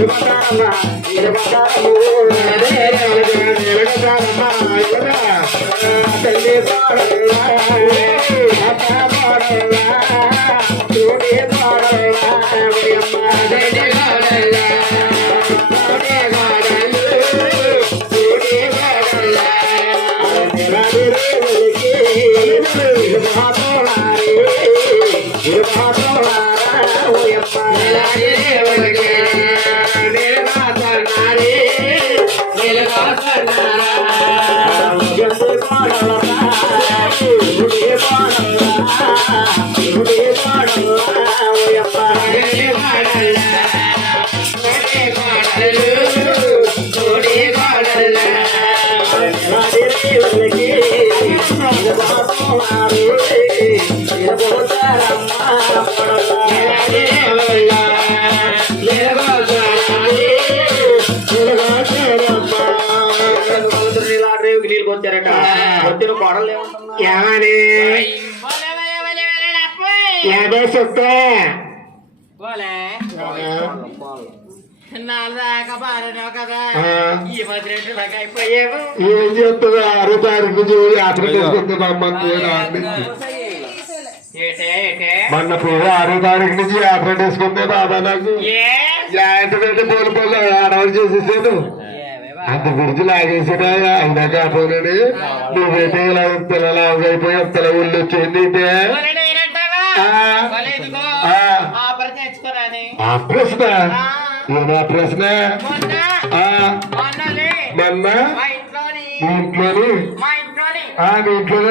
జరుగుడు వచ్చిన కోడలు ఏమని? యాభై చెప్తే. ఏం చెప్తుంది ఆరో తారీఖు చూడు ఏటే మొన్న పేరు ఆరో తారీఖు నుంచి యాత్ర చేసుకుంటే బాబా నాకు. ఏ? ఏంటంటే పోలు పోలు ఆడవాళ్ళు చేసేసాను. అంత గురించి లాగేసాడా అయినా కాపోనని నువ్వైతే ఇలా పిల్ల ఊళ్ళో నేనంటావా? ఆ. ప్రశ్న ఏనా ప్రశ్న? మొన్న ఇంట్లోని. ఇంట్లోని?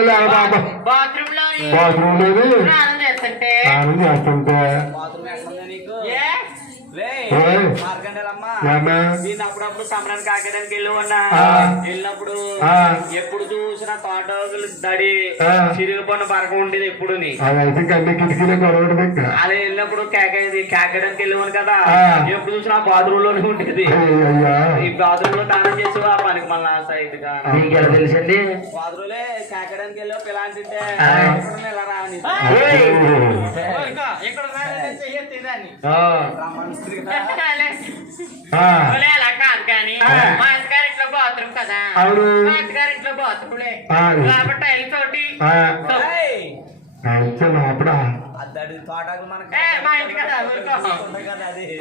లేదా బాబా? బాత్రూమ్లోని బాత్రూమ్లోని స్నానం చేస్తుంటే. అప్పుడప్పుడు సమరాన్ని కాకడానికి వెళ్ళి ఉన్నా. వెళ్ళినప్పుడు. ఎప్పుడు చూసినా తోటలు దడి. చిరుగు పన్ను పరక ఉండేది ఎప్పుడు అదే వెళ్ళినప్పుడు కేకేది కేకడానికి వెళ్ళేవాను కదా. ఎప్పుడు చూసినా బాత్రూమ్లోనే ఉండేది. ఈ బాత్రూమ్లో దానం చేసి ఆ పనికి మళ్ళా సైడ్గా తెలిసింది? బాత్రూలే కేకడానికి వెళ్ళి పిలాంటింటే ఆ. ఇలా రాని. ఇక్కడ కానీ ఆ. మా అత్తగారి ఇంట్లో బాత్రూమ్ కదా. అవును. మా అత్తగారి ఇంట్లో బాత్రూమ్లే ఆ. కాబట్టి మనకి ఏ, మా ఇంటి కదా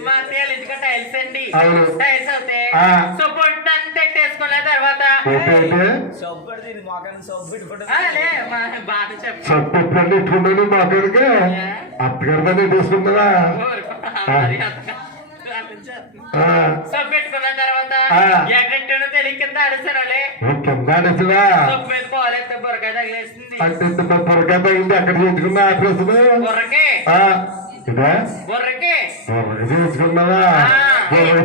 మా అత్తయ్య ఇంటికి టైల్స్ అండి. అవును. టైల్స్ అవుతాయి. వేసుకున్న తర్వాత లే, మా అక్కడికి అత్తగారిదాన్ని తీసుకుంటావా ఊరుకో. మరి అంతగా ఆలోచించేస్తున్నా. సబ్బు పెట్టుకున్న తర్వాత. ఎక్కడో తెలియక కింద కింద బుర్రకాయ అంటే ఇంత చేసుకున్నా బుర్రకి. బుర్రకి. చేసుకున్నావా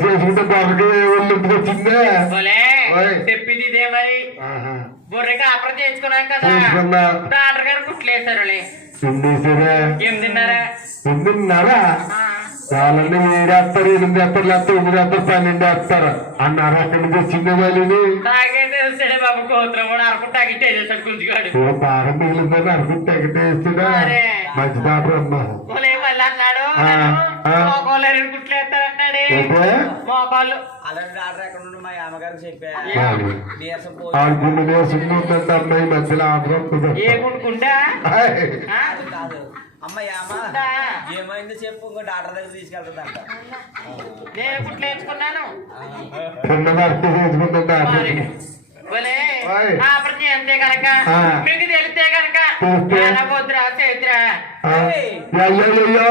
చేసుకుంటే ఒళ్ళు ఇంటికి వచ్చిందే. చెప్పింది ఇదే మరి. చేసుకున్నాం కదా. డాక్టర్ గారు తిన్నారా? ఎన్నిన్నారా ఆ. వాళ్ళని ఏడేస్తారు ఎనిమిది వేస్తారు లేకపోతే తొమ్మిది వేస్తారు పన్నెండు వేస్తారు. అన్నారు అక్కడి నుంచి వచ్చిందే వాళ్ళని. తెలుస్తాడే బాబు కూడా గుంజుగాడు భారం మిగిలిందని అనుకుంటే ఎగటేస్తున్నా మరే. మంచి పాపం అమ్మా అన్నాడు. అన్నాడే మోకాళ్ళు అలాంటి డాక్టర్ ఎక్కడ నుండి మా అమ్మగారికి చెప్పా. నీరసం పోయి. అమ్మాయి మధ్యలో ఆర్డర్ ఏ? కాదు? ఏమైందో చెప్పు ఇంకో డాక్టర్ దగ్గర తీసుకెళ్తుందంట. నేను కనుక. మీకు తెలిస్తే కనుక తెలిస్తే? పోతురా చేతురా ఆ? అయ్యో అయ్యో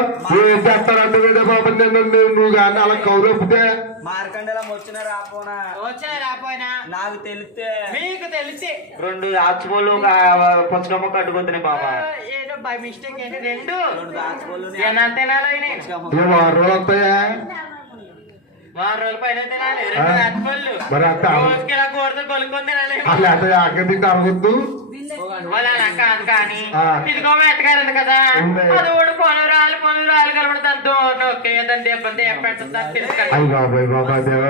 ఏం చేస్తారంటే వేరే బాబు నేను నువ్వు కానీ అలా కౌరొప్పితే మార్కండేలా వచ్చిన రాపోనా? వచ్చా రాపోయినా? నాకు తెలిస్తే. మీకు తెలిసి. రెండు ఆచుకోలు పుచ్చకమ్మ కట్టుకుంటున్నాయి బాబా. ఏదో బై మిస్టేక్ ఏంటి? రెండు? రెండు ఆచుకోలు ఎంత తినాలి మరి అంత రోజుకి ఇలా కూరతో కొనుక్కొని తినాలి. అట్లా అంటే ఆకలి తింటే అరగొద్దు? కాదు కానీ ఆ. ఇదిగో ఎత్తగారు కదా. ఉంది. అది కూడా పొలరాలు పొలరాలు కలబడతాను నొక్కేదండి ఇబ్బంది ఎప్పుడు తెలుసుకోండి అయ్యి బాబాయ్ బాబా దేవా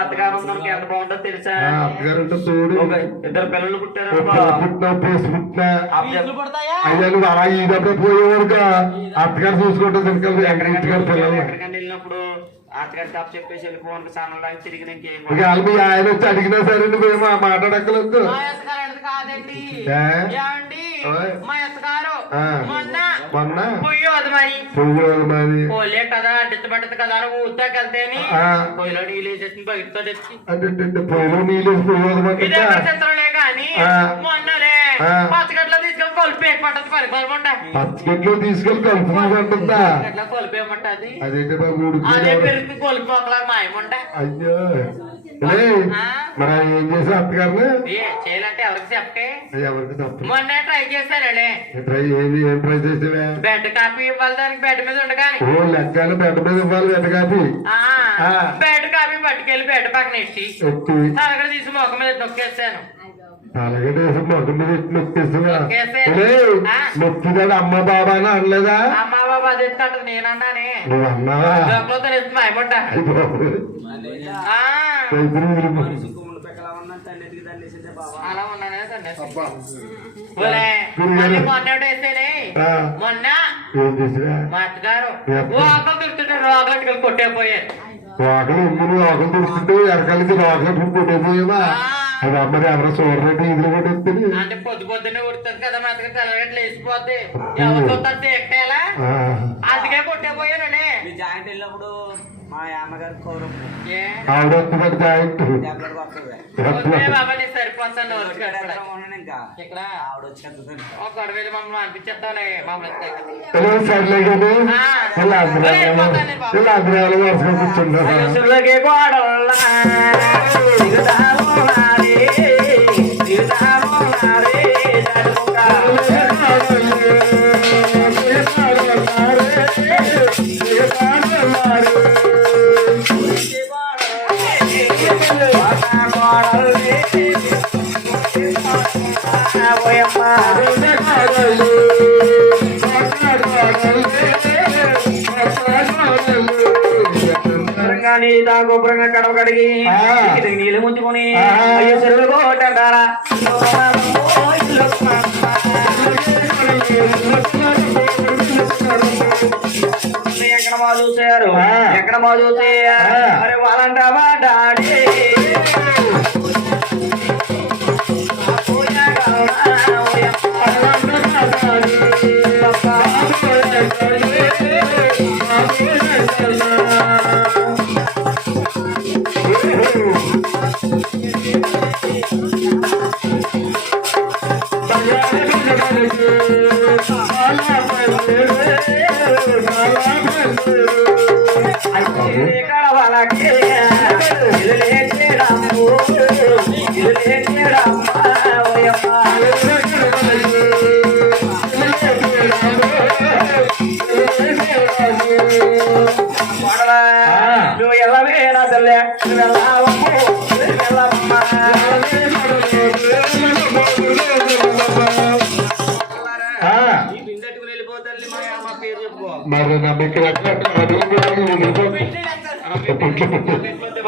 అత్తగారు ఉన్నోళ్ళకి ఎంత బాగుంటుందో తెలుసా? ఆ, అత్తగారు ఉంటే చూడు. ఇద్దరు పిల్లలు పుట్టారు. పుట్టినా పేసి పుట్టినా. పీసులు పడతాయా? అయ్యా నువ్వు అలా ఈదప్పుడు పోయేవాడుగా? అత్తగారు చూసుకుంటే తినగలదు ఎక్కడికి పిల్లలు. వెళ్ళినప్పుడు అత్తగారి తప్పు చెప్పేసి వెళ్ళిపోవడానికి సామాన్ లాగా తిరిగి ఇంకేం ఇక వాళ్ళు మీ ఆయన వచ్చి అడిగినా సరే నువ్వేమో మాట్లాడక్కలేదు మా ఎత్తగారు అనేది కాదండి ఏ? ఏమండి ఓయ్. మా ఎత్తగారు ఆ. మొన్న మొన్న పొయ్యోదు మరి పువ్వులు మరి పోలే కదా డిత్తబడ్డది కదా అని ఊతాకెళ్తేని ఆ. పొయ్యిలో నీళ్ళు బయటతో తెచ్చి అంటే పువ్వులు నీళ్ళు పువ్వులు ఇదే పట్టిందా చిత్రంలే కానీ ఆ. మొన్ననే ఆ. పచ్చగడ్డలో పచ్చగట్లో తీసుకెళ్ళి అదేంటి బాబు అయ్యో? మరి ఏం చేసా అత్తగారిని? చేయాలంటే ఎవరికి చెప్పకే? ఎవరికి తప్ప మొన్న ట్రై చేశారడే ట్రై ఏమి ఏం ట్రై చేసేవే బెడ్ కాపీ ఇవ్వాలి దానికి బెడ్ మీద ఉండగాని. ఓ లెక్కలు బెడ్ మీద ఇవ్వాలి బెడ్ కాపీ. బెడ్ పట్టుకెళ్ళి బెడ్ పక్కన ఎట్టి. తీసి మొక్క మీద నొక్కేసాను అలాగే వేసి మొక్క మీద ఎత్తి నొక్కేస్తున్నా నొక్కేసే. ఆ. నొక్కిదాడు అమ్మ బాబా అని అనలేదా? నువ్వు అన్నావా? మొన్న ఏం చేసినా మా అత్తగారు రోగలెట్టుకెళ్ళి కొట్టేపోయారు. ఉమ్ములు ఎరకాలకి వాకలు కొట్టేపోయేవా? అది అమ్మది ఎవరో చూడరంటే ఇదిలో కొట్టేస్తుంది అంటే పొద్దు ఉడుతుంది కదా ఎవరు చూస్తారు అందుకే కొట్టేపోయానండి మీ జాయింట్ వెళ్ళినప్పుడు మా అమ్మగారు కౌరం. ఆవిడ వస్తుంది జాయింట్. వస్తుంది సరిపోతాను ఇక్కడ? ఆవిడ వచ్చి కదుతుంది ఒక గొడవలు మమ్మల్ని అనిపించేద్దాంలే మమ్మల్ని ఎలా సర్లే కానీ ఆ. ఇలా అగ్రహాలు ఇలా అగ్రహాలు వరుసగా కూర్చుంటారా శుభ్రంగా నీ తాగోపురంగా కడవ కడిగి నీళ్ళు ముంచుకొని. అయ్యో చెరువులు కోటంటారా ఎక్కడ బాగా చూసారు. ఎక్కడ బాగా చూసి ఆ. అరే వాళ్ళంటావా డాడీ ఇది లేచేడమ్ము ఇది లేచేడమ్మా ఓయమ్మా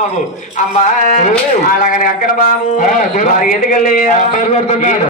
బాబు అమ్మా. అలాగని అక్కడ బాబు. ఆ,